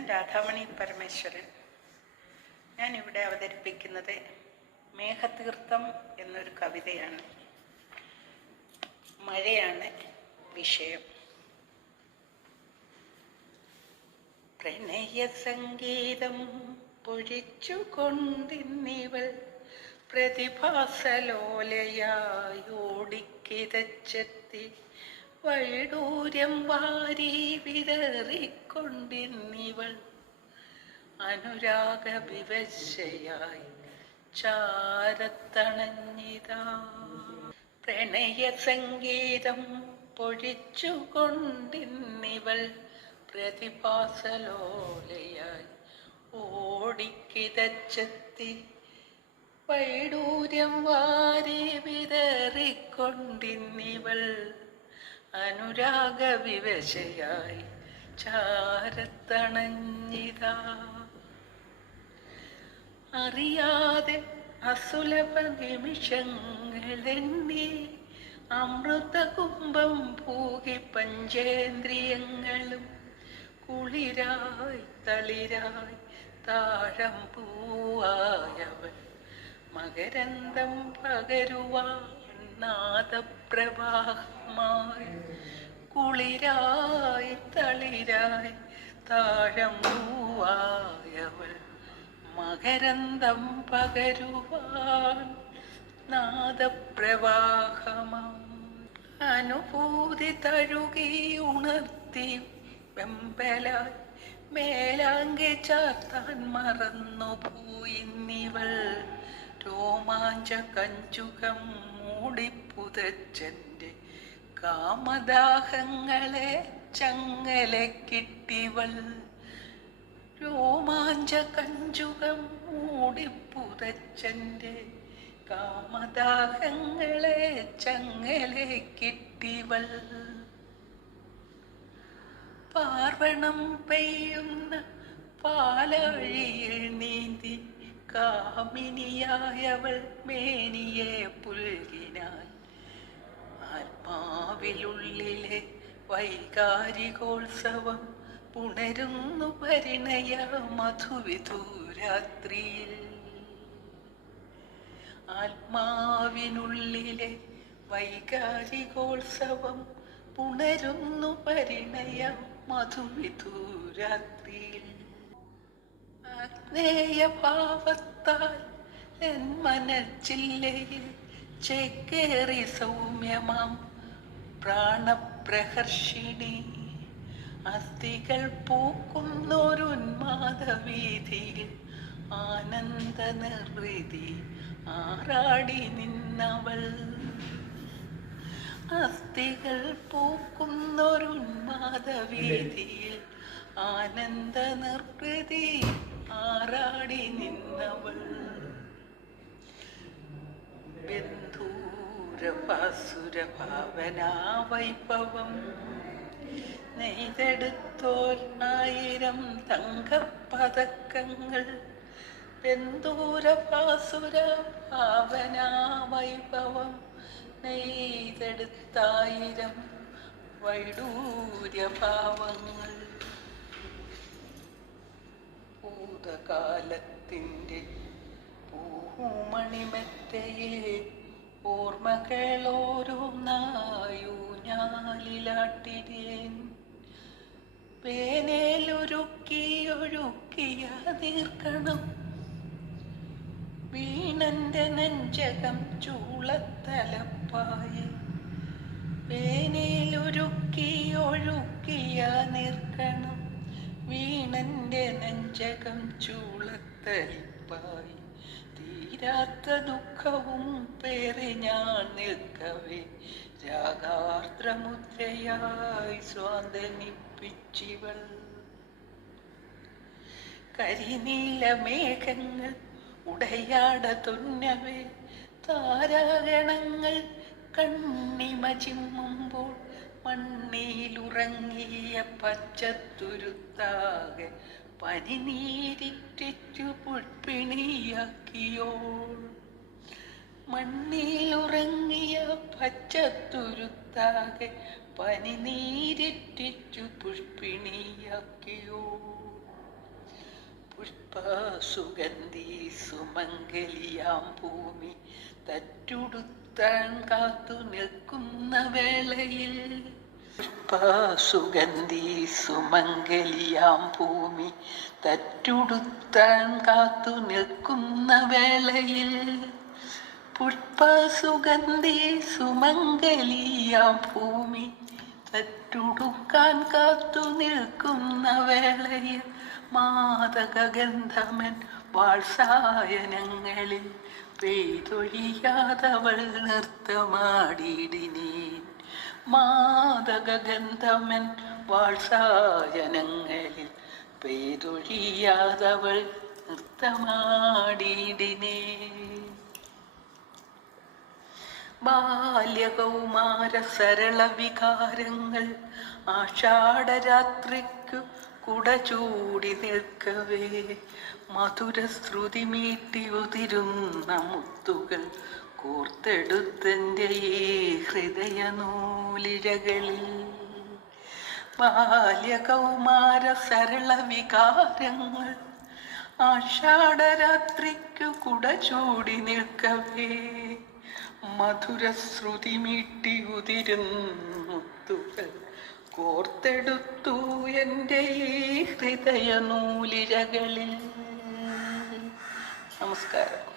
ഞാൻ രാധാമണി പരമേശ്വരൻ. ഞാൻ ഇവിടെ അവതരിപ്പിക്കുന്നത് മേഘതീർത്ഥം എന്നൊരു കവിതയാണ്. മഴയാണ് വിഷയം. പ്രണയ സംഗീതം പൊഴിച്ചുകൊണ്ടിന്നിവൾ കൊണ്ടിന്നിവൾ ഓടിക്കിതച്ചെത്തി വൈഡൂര്യം വാരി വിതറിക്കൊണ്ടിന്നിവൾ അനുരാഗ വിവശയായി ചാരത്തണഞ്ഞിതാ. പ്രണയ സംഗീതം പൊഴിച്ചുകൊണ്ടിന്നിവൾ. പ്രതിഭാസലോലയായി ഓടിക്കിതച്ചെത്തി വൈഡൂര്യം വാരി വിതറിക്കൊണ്ടിന്നിവൾ അനുരാഗ വിവശയായി ചാരത്തണഞ്ഞിതാ. അറിയാതെ അസുലഭ നിമിഷങ്ങളെണ്ണി അമൃതകുംഭം പൂകി പഞ്ചേന്ദ്രിയങ്ങളും കുളിരായി തളിരായി താഴം പൂവായവൻ മകരന്തം പകരുവാൻ നാദപ്രവാഹമായി കുളിരായി തളിരായി താഴം പൂവായവൾ മകരന്തം പകരുവാൻ നാദപ്രവാഹമം അനുഭൂതി തഴുകി ഉണർത്തി വെമ്പലായി മേലാങ്കി ചാർത്താൻ മറന്നു പോയിന്നിവൾ രോമാഞ്ച കഞ്ചുകം മൂടിപ്പുതച്ചെന്റെ കാമദാഹങ്ങളെ ചങ്ങലെ കിട്ടിവൾ. രോമാഞ്ച കഞ്ചുകം മൂടി പുതച്ചന്റെ കാമദാഹങ്ങളെ ചങ്ങലെ കിട്ടിവൾ. പാർവണം പെയ്യുന്ന പാലവഴിയിൽ നീന്തി കാമിനിയായവൾ മേനിയെ പുൽകിനായി. ആത്മാവിലുള്ളിലെ വൈകാരികോത്സവം പുണരുന്നു പരിണയ മധുവിധൂരാത്രിയിൽ. ആത്മാവിനുള്ളിലെ വൈകാരികോത്സവം പുണരുന്നു പരിണയ മധുവിധൂരാത്രിയിൽ. ആഗ്നേയ ഭാവത്താൽ എൻ മനച്ചില്ലയിൽ ചേക്കേറി സൗമ്യമാം പ്രാണപ്രഹർഷിണി. അസ്ഥികൾ പൂക്കുന്നൊരുന്മാദവീതിയിൽ ആനന്ദ നിർവൃതി ആറാടി നിന്നവൾ. അസ്ഥികൾ പൂക്കുന്നൊരുന്മാദവീതിയിൽ ആനന്ദ നിർവൃതി ആറാടി നിന്നവൾ. ബന്ധൂരപാസുരഭാവനാ വൈഭവം നെയ്തെടുത്തോൽ ആയിരം തങ്കപ്പതക്കങ്ങൾ. ബന്ധൂരപാസുര ഭാവനാവൈഭവം നെയ്തെടുത്തായിരം വൈഡൂര്യഭാവങ്ങൾ. ഭൂതകാലത്തിന്റെ പൂമണിമെത്തയെ ഓർമ്മകളോരോന്നായു ഞാലിലാട്ടിരേൻ വേനേലൊരുക്കി ഒഴുക്കിയ നീർക്കണം. വീണന്റെ നെഞ്ചകം ചൂളത്തലപ്പായി. വേനേലൊരുക്കി ഒഴുക്കിയ നീർക്കണം. വീണന്റെ നെഞ്ചകം ചൂളത്തലിപ്പായി. തീരാത്ത ദുഃഖവും പേറി ഞാൻ നിൽക്കവേ. രാഗാർദ്രമുദ്രയായി സ്വാന്തനിപ്പിച്ചിവൾ. കരിനീല മേഘങ്ങൾ ഉടയാട തുന്നവേ. താരാഗണങ്ങൾ കണ്ണിമ ചിമ്മുമ്പോൾ മണ്ണിയിലുറങ്ങിയ പച്ചത്തുരുത്താകെ. പനിനീരിറ്റിറ്റു മണ്ണിൽ ഉറങ്ങിയ പച്ചത്തുരുത്താകെ പനിനീരിറ്റിറ്റു പുഷ്പിണിയാക്കിയോ പുഷ്പസുഗന്ധി സുമംഗലിയാം ഭൂമി തറ്റുടുത്താൻ കാത്തു നിൽക്കുന്ന വേളയിൽ പുഷ്പസുഗന്ധി സുമംഗലിയാം ഭൂമി. തറ്റുടുത്താൻ കാത്തു നിൽക്കുന്ന വേളയിൽ പുഷ്പസുഗന്ധി സുമംഗലിയാം ഭൂമി. തറ്റുടുക്കാൻ കാത്തു നിൽക്കുന്ന വേളയിൽ മാതകഗന്ധമൻ വാത്സായനങ്ങളിൽ പെയ്തൊഴിയാതവൾ നൃത്തമാടിയിടിനീൻ. മാതകഗന്ധമൻ വാത്സായനങ്ങളിൽ പെയ്തൊഴിയാതവൾ നൃത്തമാടിയിടിനേ ബാല്യകൗമാര സരള വികാരങ്ങൾ ആഷാഢരാത്രിക്കു കുട ചൂടി നിൽക്കവേ. മധുരശ്രുതി ഉതിരുന്ന മുത്തുകൾ കോർത്തെടുത്തെന്റെ ഈ ഹൃദയ നൂലിഴകളിൽ ബാല്യകൗമാര സരള വികാരങ്ങൾ ആഷാഢരാത്രിക്കു കുട ചൂടി നിൽക്കവേ മധുരശ്രുതി മീട്ടി ഉതിരുന്നുത്തുകൾ കോർത്തെടുത്തു എന്റെ ഈ ഹൃദയ നൂലിഴകളിൽ നമസ്കാരം.